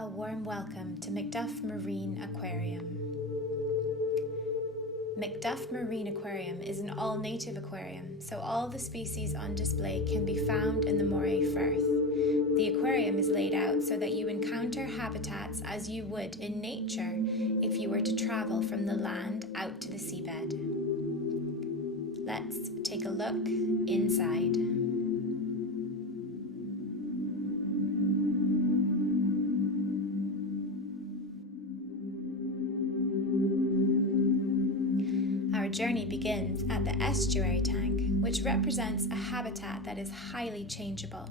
A warm welcome to Macduff Marine Aquarium. Macduff Marine Aquarium is an all-native aquarium, so all the species on display can be found in the Moray Firth. The aquarium is laid out so that you encounter habitats as you would in nature if you were to travel from the land out to the seabed. Let's take a look inside. Our journey begins at the estuary tank, which represents a habitat that is highly changeable.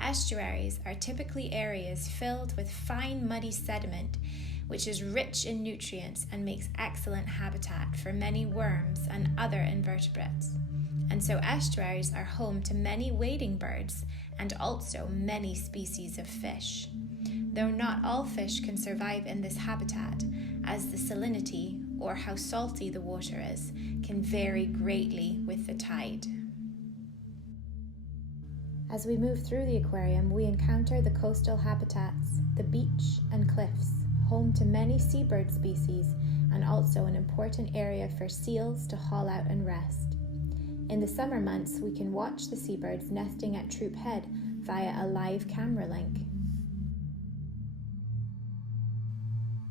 Estuaries are typically areas filled with fine muddy sediment, which is rich in nutrients and makes excellent habitat for many worms and other invertebrates. And so estuaries are home to many wading birds and also many species of fish. Though not all fish can survive in this habitat, as the salinity, or how salty the water is, can vary greatly with the tide. As we move through the aquarium, we encounter the coastal habitats, the beach and cliffs, home to many seabird species and also an important area for seals to haul out and rest. In the summer months, we can watch the seabirds nesting at Troop Head via a live camera link.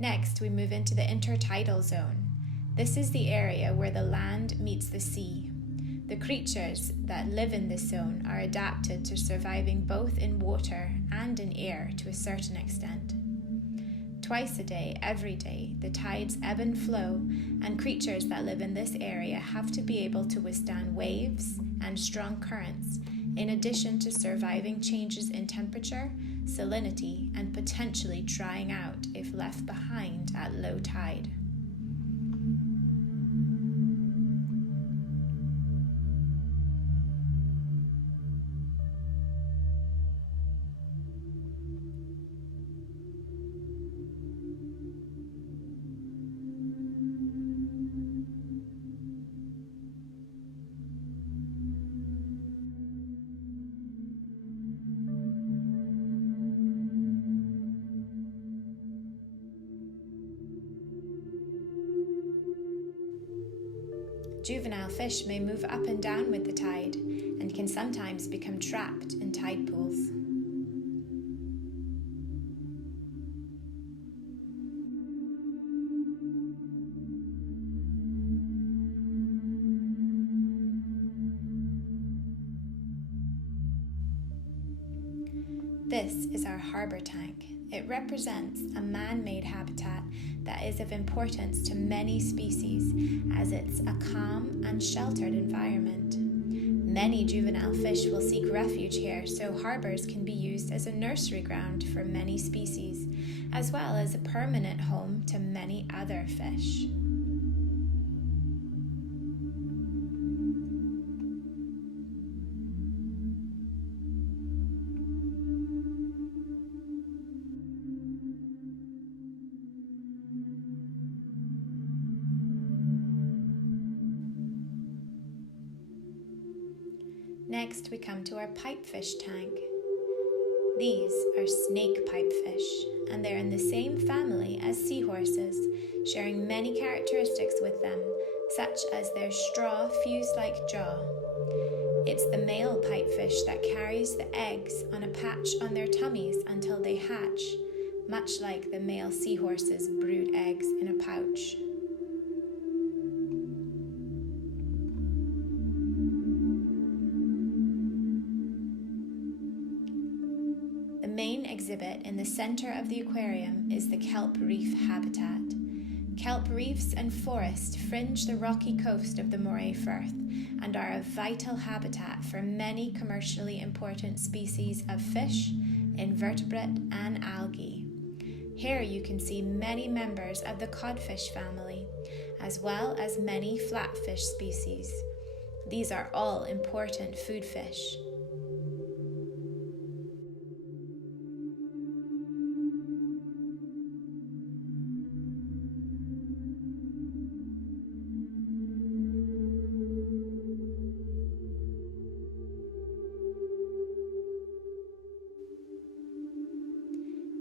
Next, we move into the intertidal zone. This is the area where the land meets the sea. The creatures that live in this zone are adapted to surviving both in water and in air to a certain extent. Twice a day, every day, the tides ebb and flow, and creatures that live in this area have to be able to withstand waves and strong currents, in addition to surviving changes in temperature, salinity, and potentially drying out if left behind at low tide. Juvenile fish may move up and down with the tide and can sometimes become trapped in tide pools. This is our harbour tank. It represents a man-made habitat that is of importance to many species as it's a calm and sheltered environment. Many juvenile fish will seek refuge here, so harbours can be used as a nursery ground for many species, as well as a permanent home to many other fish. Next, we come to our pipefish tank. These are snake pipefish, and they're in the same family as seahorses, sharing many characteristics with them, such as their straw fuse-like jaw. It's the male pipefish that carries the eggs on a patch on their tummies until they hatch, much like the male seahorses brood eggs in a pouch. The main exhibit in the center of the aquarium is the kelp reef habitat. Kelp reefs and forests fringe the rocky coast of the Moray Firth and are a vital habitat for many commercially important species of fish, invertebrate, and algae. Here you can see many members of the codfish family, as well as many flatfish species. These are all important food fish.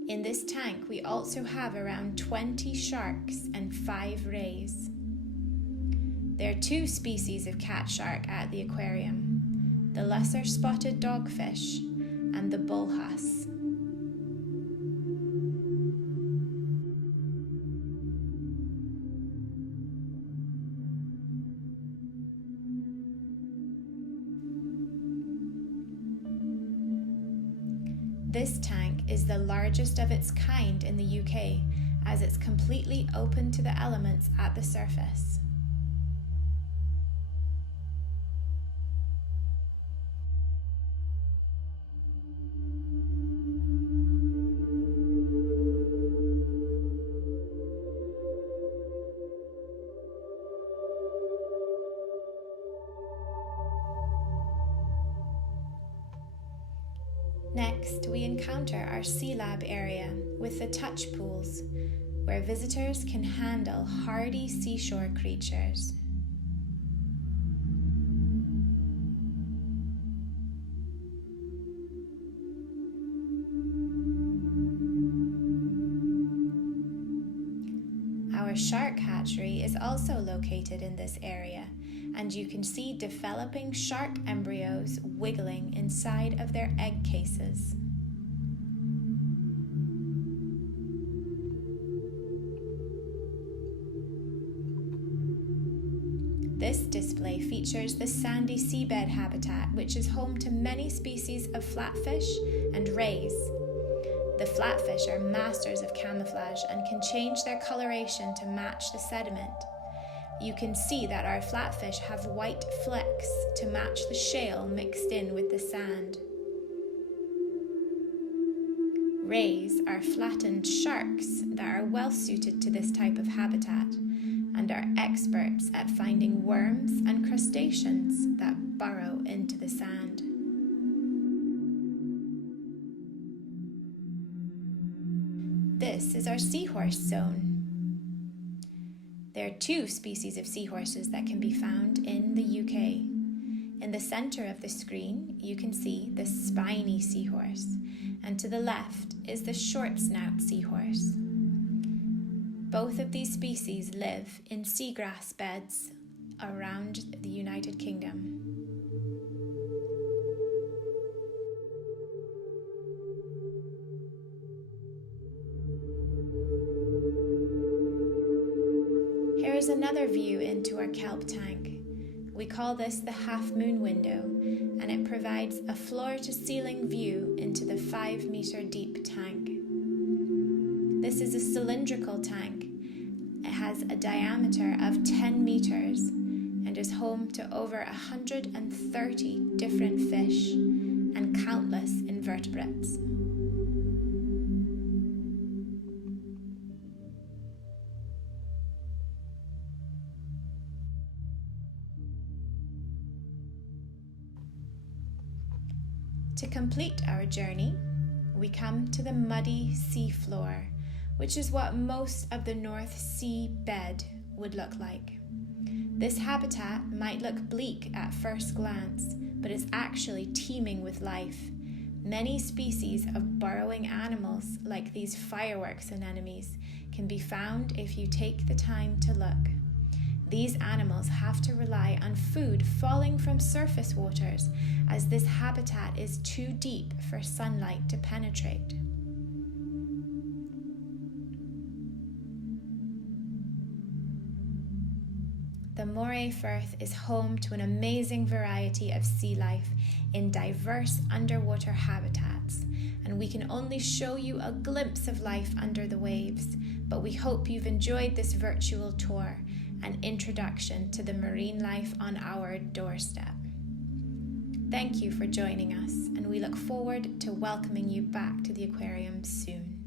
In this tank, we also have around 20 sharks and 5 rays. There are 2 species of cat shark at the aquarium, the lesser spotted dogfish and the bullhuss. This tank is the largest of its kind in the UK, as it's completely open to the elements at the surface. Next, we encounter our sea lab area with the Touchpools, where visitors can handle hardy seashore creatures. Our shark hatchery is also located in this area, and you can see developing shark embryos wiggling inside of their egg cases. This display features the sandy seabed habitat, which is home to many species of flatfish and rays. The flatfish are masters of camouflage and can change their coloration to match the sediment. You can see that our flatfish have white flecks to match the shale mixed in with the sand. Rays are flattened sharks that are well suited to this type of habitat and are experts at finding worms and crustaceans that burrow into the sand. This is our seahorse zone. There are 2 species of seahorses that can be found in the UK. In the centre of the screen, you can see the spiny seahorse, and to the left is the short snout seahorse. Both of these species live in seagrass beds around the United Kingdom. Here is another view into our kelp tank. We call this the half-moon window, and it provides a floor-to-ceiling view into the 5-metre deep tank. This is a cylindrical tank. It has a diameter of 10 metres and is home to over 130 different fish and countless invertebrates. To complete our journey, we come to the muddy sea floor, which is what most of the North Sea bed would look like. This habitat might look bleak at first glance, but is actually teeming with life. Many species of burrowing animals, like these fireworks anemones, can be found if you take the time to look. These animals have to rely on food falling from surface waters, as this habitat is too deep for sunlight to penetrate. The Moray Firth is home to an amazing variety of sea life in diverse underwater habitats, and we can only show you a glimpse of life under the waves, but we hope you've enjoyed this virtual tour, an introduction to the marine life on our doorstep. Thank you for joining us, and we look forward to welcoming you back to the aquarium soon.